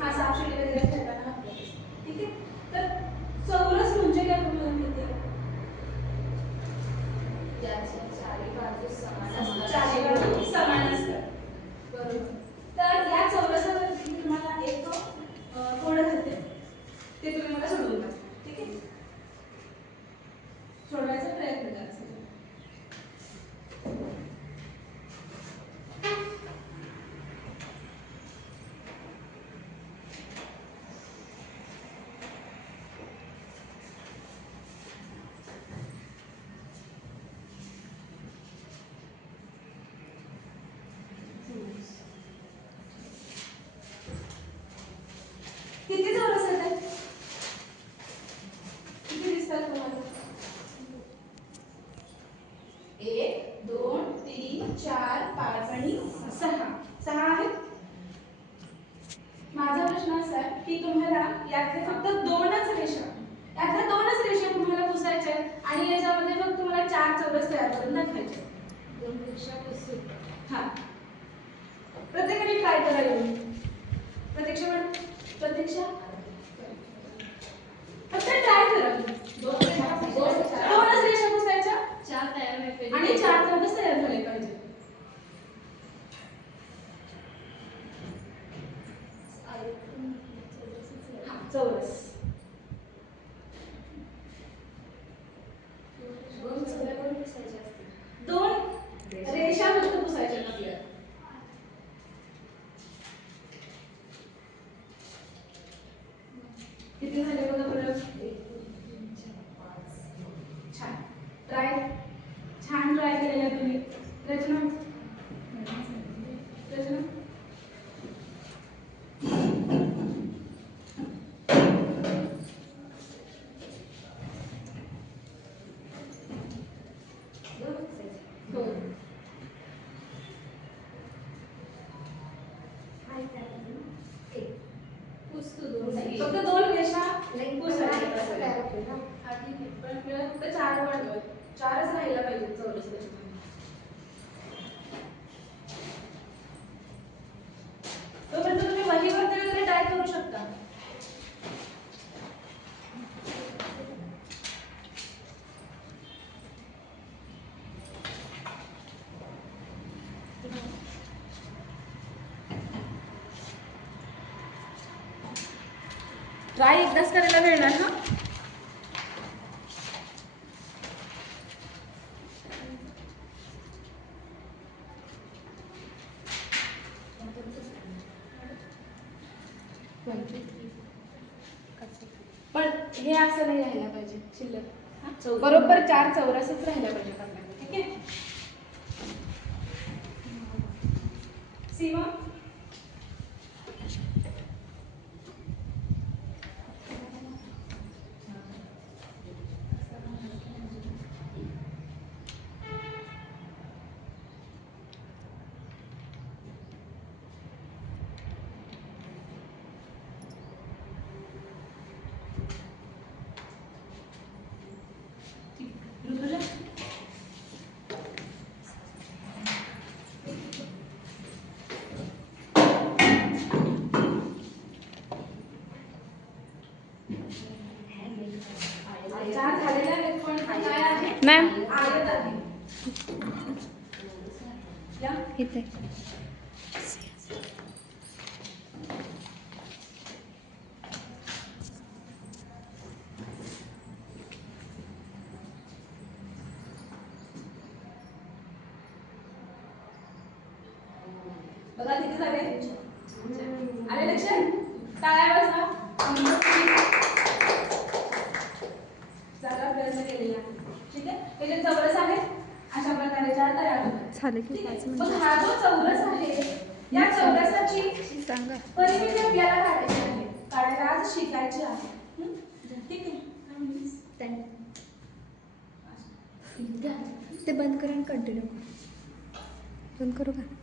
हा सापशिडी वगैरे खेळताना वापरत असतो. ठीक आहे. तर चौरस म्हणजे काय तुम्हाला माहिती आहे? चारी बाजू समान असतात. बरोबर. तर या चौरसावरती तुम्हाला एक कोड घालते, ते तुम्ही मला सोडवून द्या. ठीक आहे. सोडवायचा प्रयत्न करा. किती चौरस आहेत? किती दिसतात तुम्हाला? 1 2 3 4 5 आणि 6 आहेत. माझा प्रश्न असा आहे की तुम्हाला यातले फक्त दोनच रेषा तुम्हाला पुसायच्या आहेत आणि याच्यामध्ये फक्त तुम्हाला 4 चौरस तयार करून दाखवायचे आहेत. 2 रेषा पुसू. हां, प्रत्येकाने ट्राय करायला. प्रतीक्षा फक्त ट्राय करा. दोनच रेषा पुसायच्या, 4 तयार व्हायला पाहिजे आणि 4 चौरस तयार झाले पाहिजे. चौरस 2 रेषा फक्त पुसायच्या आपल्याला. किती झाले बघा बरं. 5. छान ट्राय केलेला तुम्ही. रचना फक्त 2 रेषा पुसायच्या. हा ठीक आहे, पण फक्त 4 वाढवा. 4च राहायला पाहिजे चौरस. तोपर्यंत तुम्ही वहीवरती वगैरे ट्राय करू शकता. ट्राय एकदाच करायला मिळणार. हा, पण हे असं नाही राहायला पाहिजे शिल्लक. बरोबर 4 चौरसच राहायला पाहिजे आपल्याला. ठीक आहे. सीमा मॅम इथे बघा किती झाले. आले लक्षात. टाळ्या वाजवा. चांगला प्रयत्न केलेला आहे. ठीक आहे. हे जे चौरस आहे अशा प्रकारे 4 तयार होतात. झाले की 5 मिनिट. मग हा जो चौरस आहे या चौरसाची सांगा परिमिती आपल्याला काढायची आहे. काढायला आज शिकायची आहे. ठीक आहे. ते बंद करा आणि कंटिन्यू करू. बंद करू का?